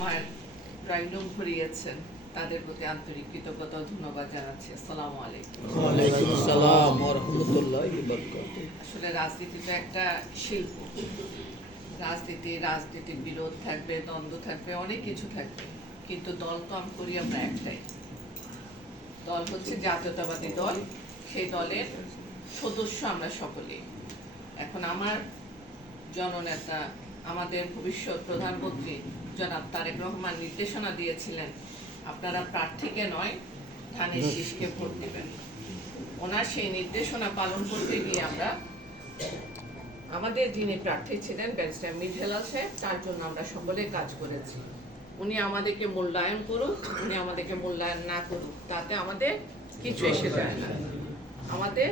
আমার drawing room ঘুরিয়েছেন তাদের প্রতি আন্তরিক কৃতজ্ঞতা ও ধন্যবাদ জানাচ্ছি। আসসালামু আলাইকুম। ওয়ালাইকুম আসসালাম ওয়া রাহমাতুল্লাহি ওয়া বারাকাতুহু। আসলে রাজনীতি তো একটা শিল্প। রাজনীতির বিরোধ থাকবে, দ্বন্দ্ব থাকবে, অনেক কিছু থাকবে, কিন্তু দল তো আমরা একটাই। দল হচ্ছে জাতীয়তাবাদী দল। সেই দলের সদস্য আমরা সকলেই। এখন আমার জননেতা, আমাদের ভবিষ্যৎ প্রধানমন্ত্রী জনাব তারেক রহমান নির্দেশনা দিয়েছিলেন, আপনারা প্রার্থীকে নয় ধানের শীষকে ভোট দিবেন। ওনার সেই নির্দেশনা পালন করতে গিয়ে আমরা আমাদের যিনি প্রার্থী ছিলেন ব্যারিস্টার মীর হেলাল সাহেব, তার জন্য আমরা সকলে কাজ করেছি। উনি আমাদেরকে মূল্যায়ন করুক, উনি আমাদেরকে মূল্যায়ন না করুক, তাতে আমাদের কিছু এসে যায় না। আমাদের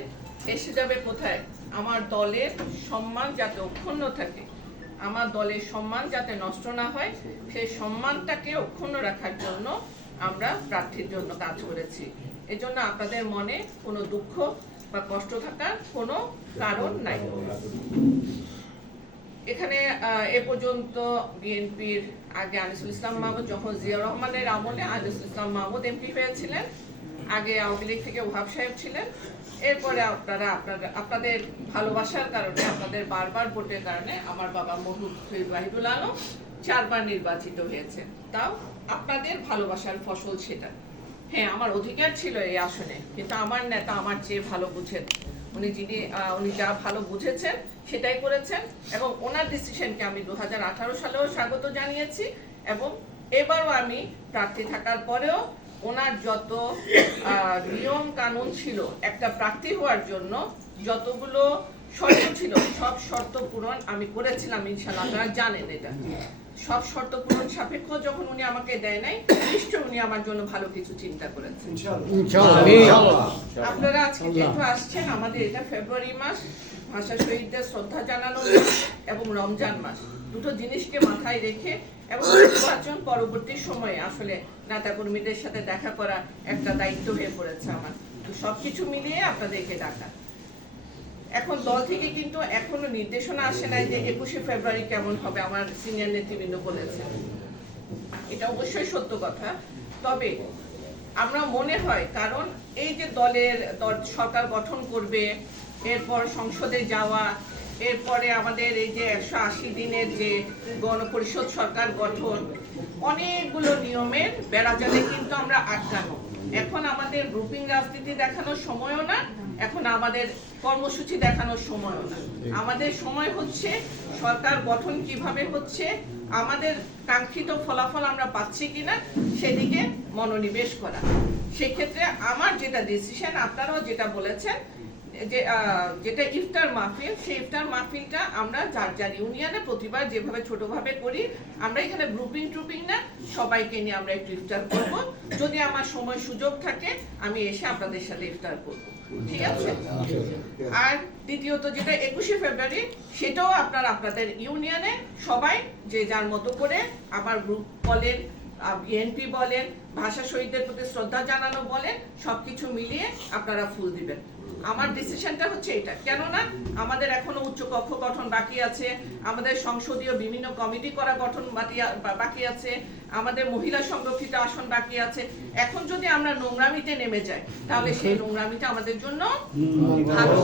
এসে যাবে কোথায়? আমার দলের সম্মান যাতে অক্ষুণ্ণ থাকে, আমার দলের সম্মান যাতে নষ্ট না হয়, সেই সম্মানটাকে অক্ষুণ্ণ রাখার জন্য আমরা প্রার্থীর জন্য কাজ করেছি। এজন্য আপনাদের মনে কোনো দুঃখ বা কষ্ট থাকার কোনো কারণ নাই। এখানে এ পর্যন্ত বিএনপির আগে আনিসুল ইসলাম মাহমুদ, যখন জিয়া রহমানের আমলে আনিসুল ইসলাম মাহমুদ এমপি হয়েছিলেন, আগে আওয়ামী লীগ থেকে ওহাব সাহেব ছিলেন, এরপরে আপনাদের ভালোবাসার কারণে, আপনাদের বারবার ভোটের কারণে আমার বাবা মরহুম শহীদ ওয়াহিদুল আলম 4 বার নির্বাচিত হয়েছে। তাও আপনাদের ভালোবাসার ফসল সেটা। হ্যাঁ, আমার অধিকার ছিল এই আসনে, কিন্তু আমার নেতা আমার চেয়ে ভালো বুঝেন। উনি যা ভালো বুঝেছেন সেটাই করেছেন, এবং ওনার ডিসিশনকে আমি 2018 সালেও স্বাগত জানিয়েছি, এবং এবারও আমি প্রার্থী থাকার পরেও ওনার যত নিয়ম কানুন ছিল একটা প্রার্থী হওয়ার জন্য, যতগুলো শর্ত ছিল, সব শর্ত পূরণ আমি করেছিলাম ইনশাআল্লাহ। আপনারা জানেন এটা। সব শর্ত পূরণ সাপেক্ষ যখন উনি আমাকে দেয় নাই, নিশ্চয় উনি আমার জন্য ভালো কিছু চিন্তা করেছেন। আপনারা আজকে যেহেতু আসছেন, আমাদের এটা ফেব্রুয়ারি মাস, ভাষা শহীদদের শ্রদ্ধা জানানো এবং রমজান মাস, দুটো জিনিসকে মাথায় রেখে এবং নির্বাচন পরবর্তী সময়ে আসলে নেতা কর্মীদের সাথে দেখা করা একটা দায়িত্ব হয়ে পড়েছে আমার। তো সবকিছু মিলিয়ে আপনাদেরকে ডাকা। এখন দল থেকে কিন্তু এখনো নির্দেশনা আসে নাই যে 21শে ফেব্রুয়ারি কেমন হবে। আমার সিনিয়র নেতৃবৃন্দ বলেছেন, এটা অবশ্যই সত্য কথা। তবে আমরা মনে হয়, কারণ এই যে সরকার গঠন করবে, এরপর সংসদে যাওয়া, এরপরে আমাদের এই যে 180 দিনের যে গণপরিষদ সরকার গঠন, অনেকগুলো নিয়মের বেড়াজালে কিন্তু আমরা আটকানো। এখন আমাদের গ্রুপিং রাজনীতি দেখানোর সময়ও না, এখন আমাদের কর্মসূচি দেখানোর সময়ও না। আমাদের সময় হচ্ছে সরকার গঠন কিভাবে হচ্ছে, আমাদের কাঙ্ক্ষিত ফলাফল আমরা পাচ্ছি কিনা সেদিকে মনোনিবেশ করা। সেক্ষেত্রে আমার যেটা ডিসিশন, আপনারাও যেটা বলেছেন, যেটা ইফতার মাহফিল, সেই ইফতার মাহফিলটা আমরা যার ইউনিয়নে প্রতিবার যেভাবে ছোটভাবে করি, আমরা এখানে গ্রুপিং না, সবাইকে নিয়ে আমরা একটু ইফতার করব। যদি আমার সময় সুযোগ থাকে আমি এসে আপনাদের সাথে ইফতার করব, ঠিক আছে? আর দ্বিতীয়ত যেটা 21শে ফেব্রুয়ারি, সেটাও আপনাদের ইউনিয়নে সবাই যে যার মতো করে, আমার গ্রুপ বলেন, বিএনপি বলেন, ভাষা শহীদদের প্রতি শ্রদ্ধা জানানো বলেন, সবকিছু মিলিয়ে আপনারা ফুল দিবেন। আমার ডিসিশনটা হচ্ছে এটা। কেননা আমাদের এখনো উচ্চ কক্ষ গঠন বাকি আছে, আমাদের সংসদীয় বিভিন্ন কমিটি করা গঠন বাকি আছে, আমাদের মহিলা সংরক্ষিত আসন বাকি আছে। এখন যদি আমরা নোংরামিতে নেমে যাই, তাহলে সেই নোংরামিটা আমাদের জন্য ভালো।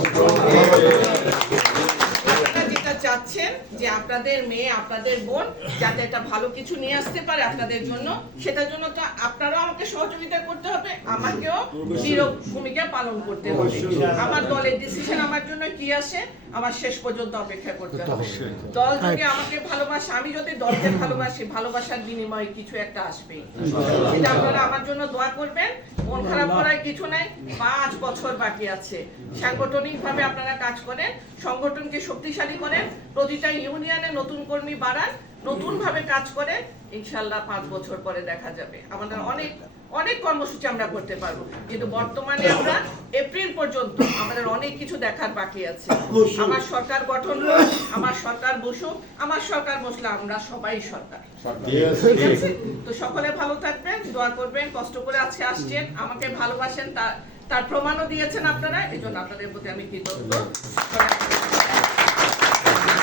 যেটা চাচ্ছেন যে আপনাদের মেয়ে, আপনাদের বোন যাতে একটা ভালো কিছু নিয়ে আসতে পারে আপনাদের জন্য, সেটার জন্য তো আপনারাও আমাকে সহযোগিতা করতে হবে, আমাকেও দৃঢ় ভূমিকা পালন করতে হবে। আমার দলের ডিসিশন আমার জন্য কি আসে, আমার শেষ পর্যন্ত অপেক্ষা করতে হবে। দল যদি আমাকে ভালোবাসে, আমি যদি দলকে ভালোবাসি, ভালোবাসার বিনিময়ে কিছু একটা আসবে। সেটা আপনারা আমার জন্য দোয়া করবেন। মন খারাপ করার কিছু নাই, 5 বছর বাকি আছে। সাংগঠনিকভাবে আপনারা কাজ করেন, সংগঠনকে শক্তিশালী করেন, প্রতিটা ইউনিয়নে নতুন কর্মী বাড়ান, নতুন ভাবে কাজ করেন। ইনশাআল্লাহ 5 বছর পরে দেখা যাবে আমাদের অনেক কর্মসূচি আমরা করতে পারবো। কিন্তু বর্তমানে আমরা এপ্রিল পর্যন্ত আমাদের অনেক কিছু দেখার বাকি আছে। আমার সরকার গঠন হোক, আমার সরকার বসুক, আমার সরকার বসলে আমরা সবাই সরকার। তো সকলে ভালো থাকবেন, দোয়া করবেন। কষ্ট করে আজকে আসছেন, আমাকে ভালোবাসেন, তার প্রমাণও দিয়েছেন আপনারা। এই জন্য আপনাদের প্রতি আমি কৃতজ্ঞ।